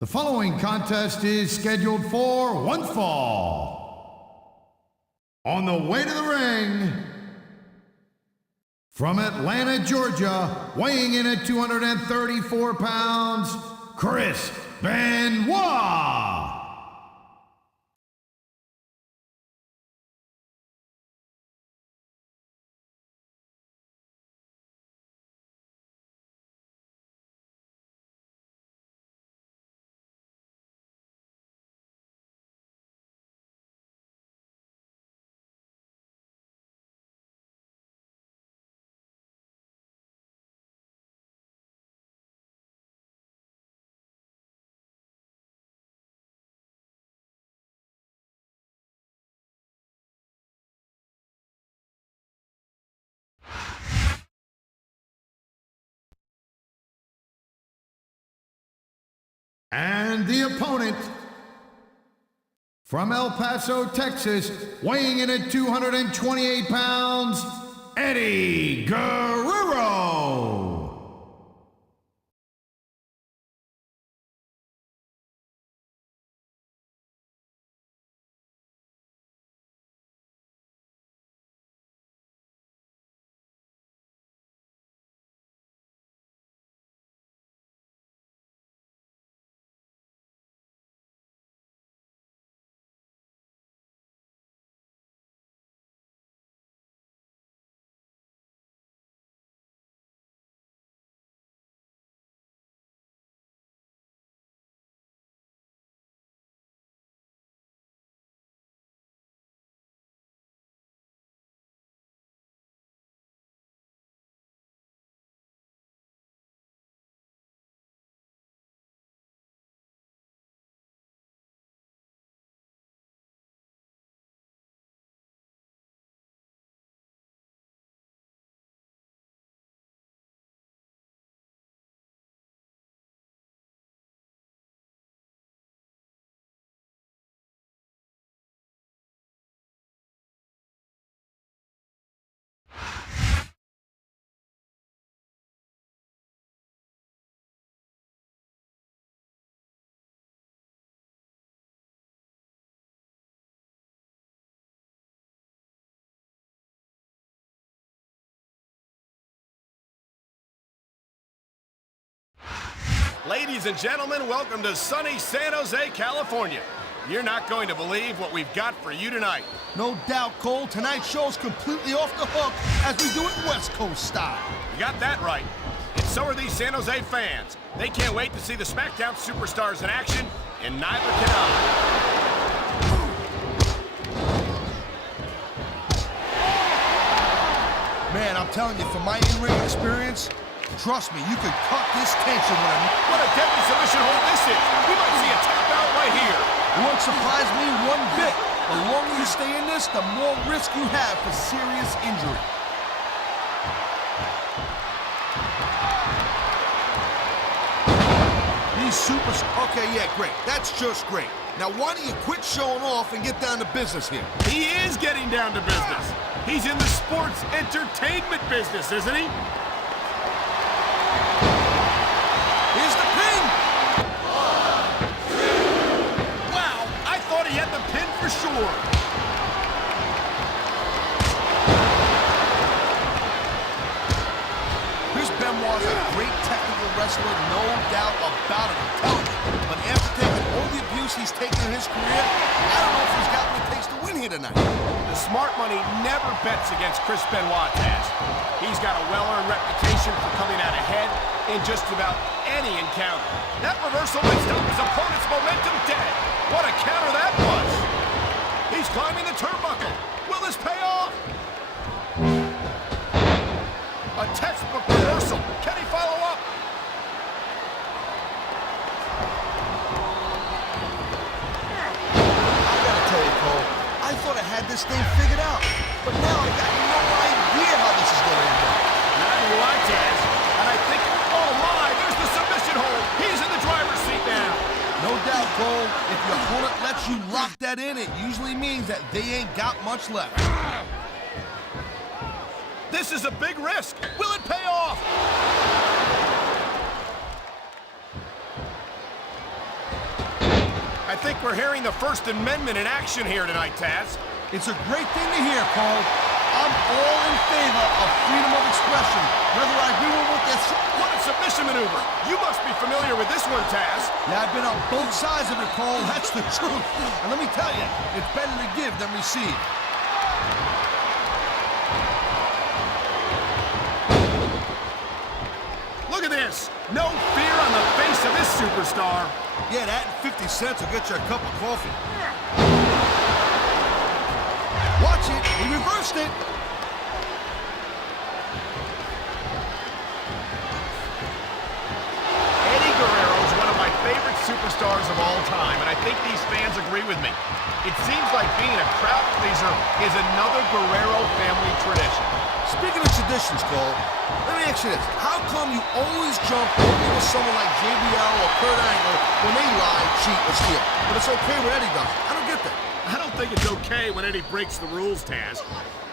The following contest is scheduled for one fall. On the way to the ring, from Atlanta, Georgia, weighing in at 234 pounds, Chris Benoit. And the opponent, from El Paso, Texas, weighing in at 228 pounds, Eddie Guerrero. Ladies and gentlemen, welcome to sunny San Jose, California. You're not going to believe what we've got for you tonight. No doubt, Cole. Tonight's show's completely off the hook as we do it West Coast style. You got that right. And so are these San Jose fans. They can't wait to see the SmackDown superstars in action, and neither can I. Man, I'm telling you, from my in-ring experience, trust me, you could cut this tension What a deadly submission hold this is. We might see a tap out right here. It won't surprise me one bit. The longer you stay in this, the more risk you have for serious injury. These supers... Okay, yeah, great. That's just great. Now, why don't you quit showing off and get down to business here? He is getting down to business. He's in the sports entertainment business, isn't he? Here's the pin! 1, 2. Wow, I thought he had the pin for sure. Chris Benoit's a great technical wrestler, no doubt about it, I'm telling you. But after taking all the abuse he's taken in his career, I don't know if he's got what it takes to win here tonight. The smart money never bets against Chris Benoit, Taz. He's got a well-earned reputation for coming out ahead in just about any encounter. That reversal might stop his opponent's momentum dead. What a counter that was. He's climbing the turnbuckle. Will this pay off? A textbook reversal. Can he follow up? I gotta tell you, Cole, I thought I had this thing figured out. But now I got no idea how this is gonna end up. Not you, Taz. And I think, oh my, there's the submission hold. He's in the driver's seat now. No doubt, Cole. If your opponent lets you lock that in, it usually means that they ain't got much left. This is a big risk. Will it pay off? I think we're hearing the First Amendment in action here tonight, Taz. It's a great thing to hear, Cole. I'm all in favor of freedom of expression, whether I agree with what this... What a submission maneuver. You must be familiar with this one, Taz. Yeah, I've been on both sides of it, Cole. That's the truth. And let me tell you, it's better to give than receive. Look at this. No fear on the face of this superstar. Yeah, that and 50 cents will get you a cup of coffee. Watch it. He reversed it. Eddie Guerrero is one of my favorite superstars of all time, and I think these fans agree with me. It seems like being a crowd pleaser is another Guerrero family tradition. Speaking of traditions, Cole, let me ask you this. How come you always jump only with someone like JBL or Kurt Angle when they lie, cheat, or steal? But it's okay when Eddie does it. I don't get that. I don't think it's okay when Eddie breaks the rules, Taz.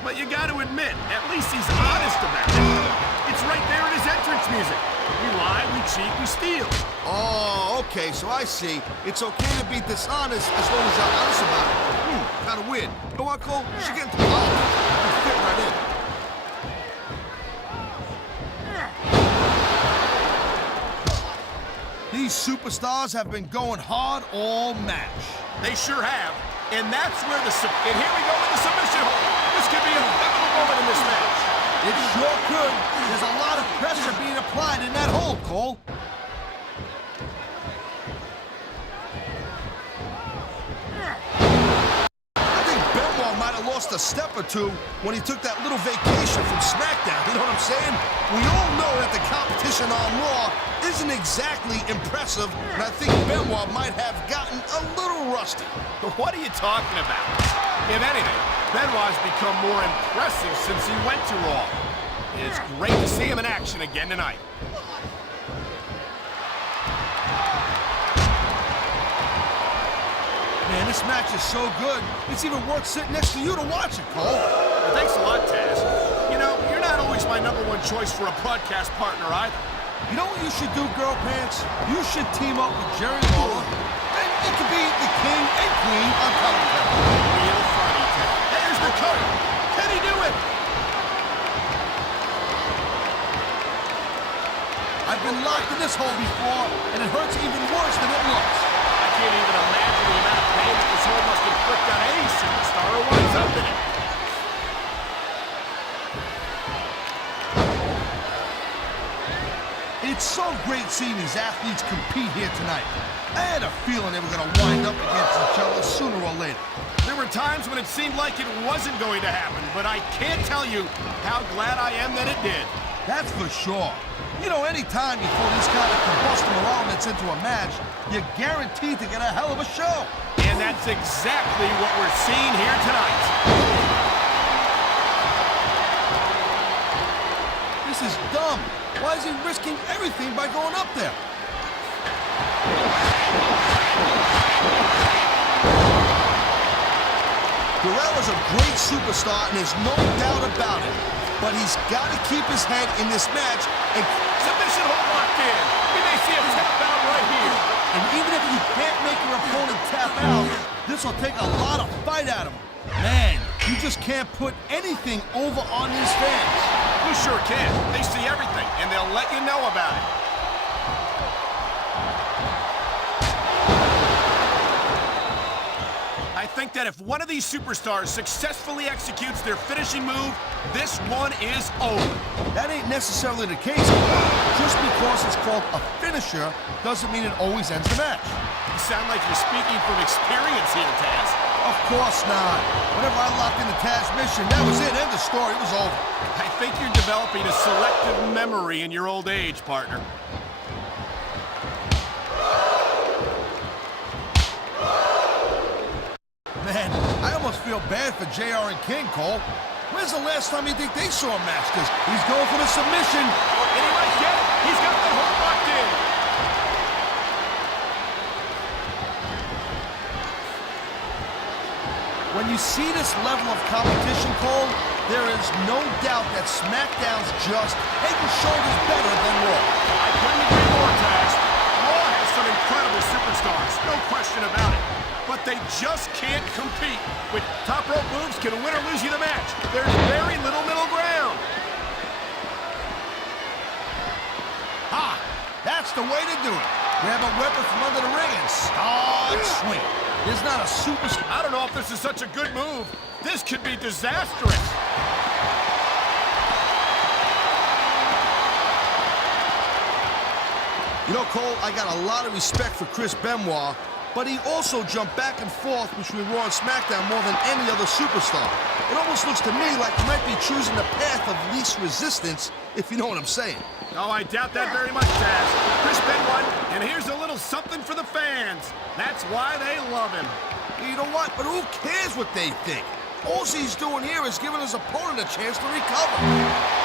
But you got to admit, at least he's honest about it. It's right there in his entrance music. We lie, we cheat, we steal. Oh, okay, so I see. It's okay to be dishonest as long as you're honest about it. Kind of weird. You know what, Cole? You should get into politics. You fit right in. These superstars have been going hard all match. They sure have. And that's where and here we go with the submission hold. This could be a pivotal moment in this match. It sure could. There's a lot of pressure being applied in that hold, Cole. I think Benoit might have lost a step or two when he took that little vacation from SmackDown. You know what I'm saying? We all know that the competition on Raw isn't exactly impressive, and I think Benoit might have gotten a little rusty. But what are you talking about? If anything, Benoit's become more impressive since he went to Raw. It's great to see him in action again tonight. Man, this match is so good, it's even worth sitting next to you to watch it, Cole. Well, thanks a lot, Taz. You know, you're not always my #1 choice for a podcast partner either. You know what you should do, Girl Pants? You should team up with Jerry Lawler, and it could be the king and queen on commentary. Real funny, Taz. There's the cover. Can he do it? I've been locked in this hole before, and it hurts even worse than it looks. I can't even imagine the amount of pain that this hole must inflict on any superstar who winds up in it. It's so great seeing these athletes compete here tonight. I had a feeling they were going to wind up against each other sooner or later. There were times when it seemed like it wasn't going to happen, but I can't tell you how glad I am that it did. That's for sure. You know, any time you throw these kind of combustible elements into a match, you're guaranteed to get a hell of a show. And that's exactly what we're seeing here tonight. This is dumb. Why is he risking everything by going up there? Guerrero's a great superstar, and there's no doubt about it. But he's got to keep his head in this match. And submission hold locked in. We may see a tap out right here. And even if you can't make your opponent tap out, this will take a lot of fight out of him. Man, you just can't put anything over on these fans. You sure can. They see everything, and they'll let you know about it. I think that if one of these superstars successfully executes their finishing move, this one is over. That ain't necessarily the case. Just because it's called a finisher doesn't mean it always ends the match. You sound like you're speaking from experience here, Taz. Of course not. Whenever I locked in the Taz mission, that was it. End of story. It was over. I think you're developing a selective memory in your old age, partner. Man, I almost feel bad for JR and King, Cole. When's the last time you think they saw a match? Because he's going for the submission. And he might get it. He's got the hold locked in. When you see this level of competition, Cole, there is no doubt that SmackDown's just head and shoulders better than Raw. I couldn't agree more, Taz. Raw has some incredible superstars, no question about it. But they just can't compete. With top rope moves can win or lose you the match. There's very little middle ground. Ah, that's the way to do it. Grab a weapon from under the ring and start swinging. There's not a superstar. I don't know if this is such a good move. This could be disastrous. You know, Cole, I got a lot of respect for Chris Benoit, but he also jumped back and forth between Raw and SmackDown more than any other superstar. It almost looks to me like he might be choosing the path of least resistance, if you know what I'm saying. Oh, I doubt that very much, Taz. Chris Benoit, and here's a little something for the fans. That's why they love him. You know what? But who cares what they think? All he's doing here is giving his opponent a chance to recover.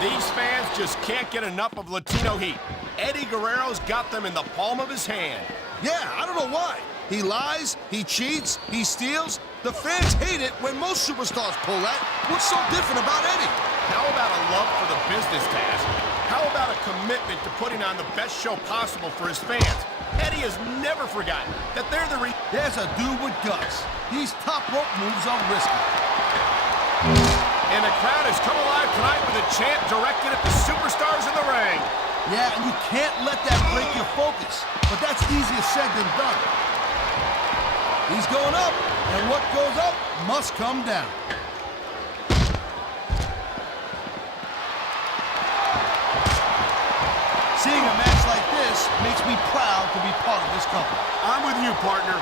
These fans just can't get enough of Latino heat. Eddie Guerrero's got them in the palm of his hand. Yeah, I don't know why. He lies, he cheats, he steals. The fans hate it when most superstars pull that. What's so different about Eddie? How about a love for the business, Taz? How about a commitment to putting on the best show possible for his fans? Eddie has never forgotten that they're the There's a dude with guts. These top rope moves are risky. And the crowd has come alive tonight with a chant directed at the superstars in the ring. Yeah, and you can't let that break your focus. But that's easier said than done. He's going up, and what goes up must come down. Seeing a match like this makes me proud to be part of this company. I'm with you, partner.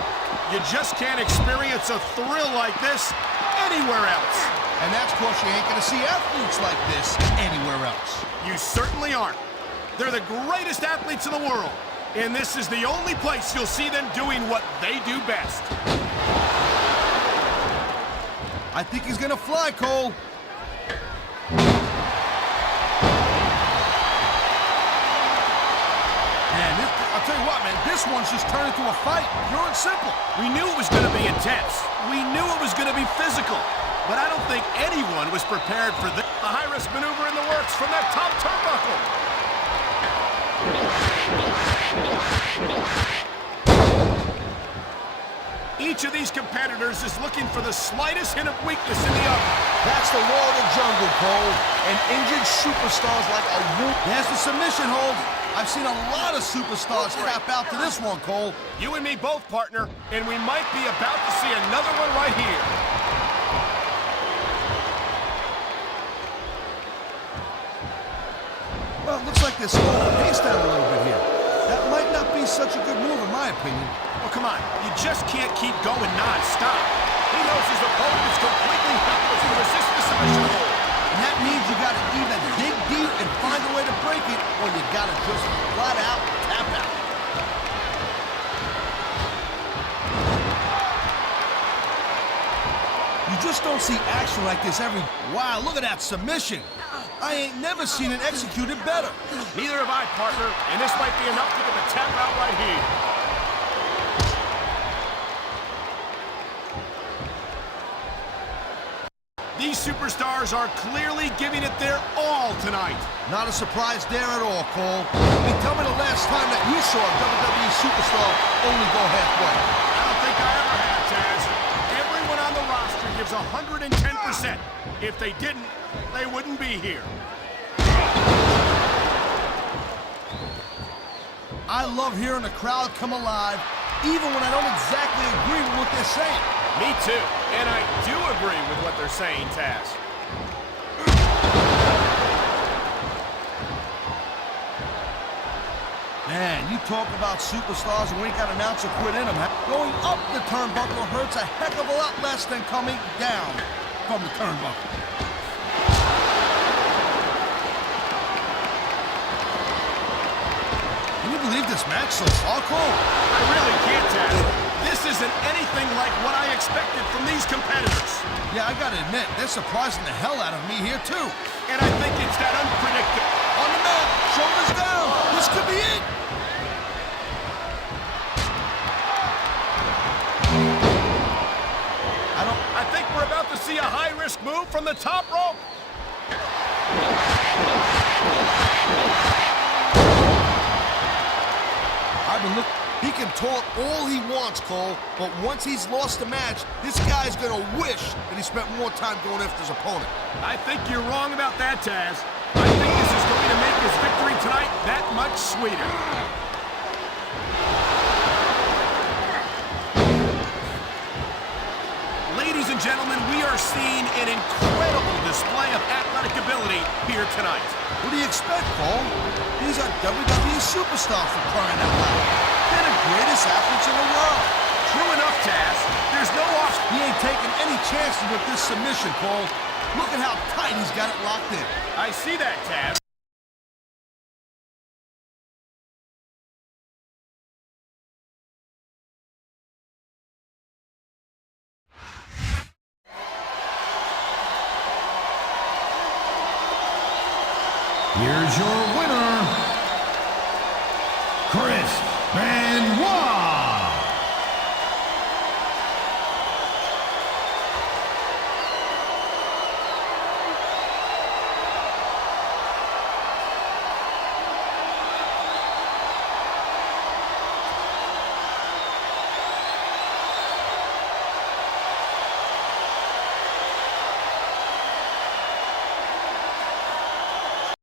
You just can't experience a thrill like this anywhere else. And that's because you ain't gonna see athletes like this anywhere else. You certainly aren't. They're the greatest athletes in the world. And this is the only place you'll see them doing what they do best. I think he's gonna fly, Cole. Man, I'll tell you what, man, this one's just turned into a fight, pure and simple. We knew it was going to be intense. We knew it was going to be physical. But I don't think anyone was prepared for this. A high-risk maneuver in the works from that top turnbuckle. Each of these competitors is looking for the slightest hint of weakness in the other. That's the law of the jungle, Cole. And injured superstars like a whoop. There's the submission hold. I've seen a lot of superstars tap out to this one, Cole. You and me both, partner, and we might be about to see another one right here. Well, it looks like they're slowing the pace down a little bit here. That might not be such a good move, in my opinion. Oh, come on. You just can't keep going non-stop. He knows his opponent is completely helpless to resist the submission hold. And that means you got to either dig deep and find a way to break it, or you got to just flat out tap out. You just don't see action like this every... Wow, look at that submission. I ain't never seen it executed better. Neither have I, partner, and this might be enough to get the tap out right here. These superstars are clearly giving it their all tonight. Not a surprise there at all, Cole. I mean, tell me the last time that you saw a WWE superstar only go halfway. I don't think I ever have, Taz. Everyone on the roster gives 110%. If they didn't, they wouldn't be here. I love hearing the crowd come alive, even when I don't exactly agree with what they're saying. Me too, and I do agree with what they're saying, Taz. Man, you talk about superstars and we ain't got an ounce of quit in them. Going up the turnbuckle hurts a heck of a lot less than coming down from the turnbuckle. Can you believe this match so far, Cole? I really can't, Taz. This isn't anything like what I expected from these competitors. Yeah, I gotta admit, they're surprising the hell out of me here, too. And I think it's that unpredictable. On the mat, shoulders down. This could be it. I think we're about to see a high-risk move from the top rope. I've been looking. He can taunt all he wants, Cole, but once he's lost the match, this guy's gonna wish that he spent more time going after his opponent. I think you're wrong about that, Taz. I think this is going to make his victory tonight that much sweeter. Ladies and gentlemen, we are seeing an incredible display of athletic ability here tonight. What do you expect, Cole? He's a WWE superstar for crying out loud. They're the greatest athletes in the world. True enough, Taz. There's no off. He ain't taking any chances with this submission, Cole. Look at how tight he's got it locked in. I see that, Taz. Here's your winner,